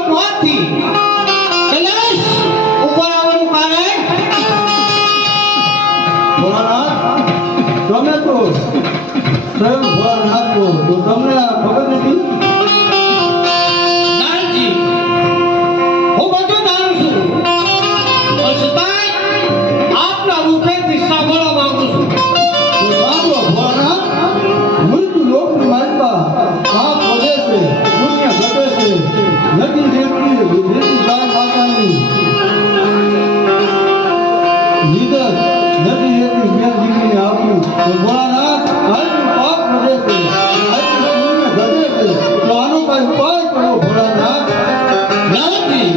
લોકમાંથી કૈલાસ ઉપર આવવાનું કારણ ભોળાનાથ તમે તો સ્વયં ભોળાનાથ છો તો તમને આ ખબર નથી નારજી હું બધું જાણું છું પણ છતાંય આપના મુખેથી સાંભળવા માંગુ છું તો સાંભળો ભોળાનાથ મૃત્યુ લોકની માલિકા પાપ વધે છે પુણ્ય ઘટે છે નદી રેતી ગાય માતાની નિદર નદી રેતી મેં દીકરીને આપ્યું તો ભોળાનાથ આજનું પાપ વધે છે આજનું પુણ્ય ઘટે છે તો આનો કઈ ઉપાય કરો ભોળાનાથ નારજી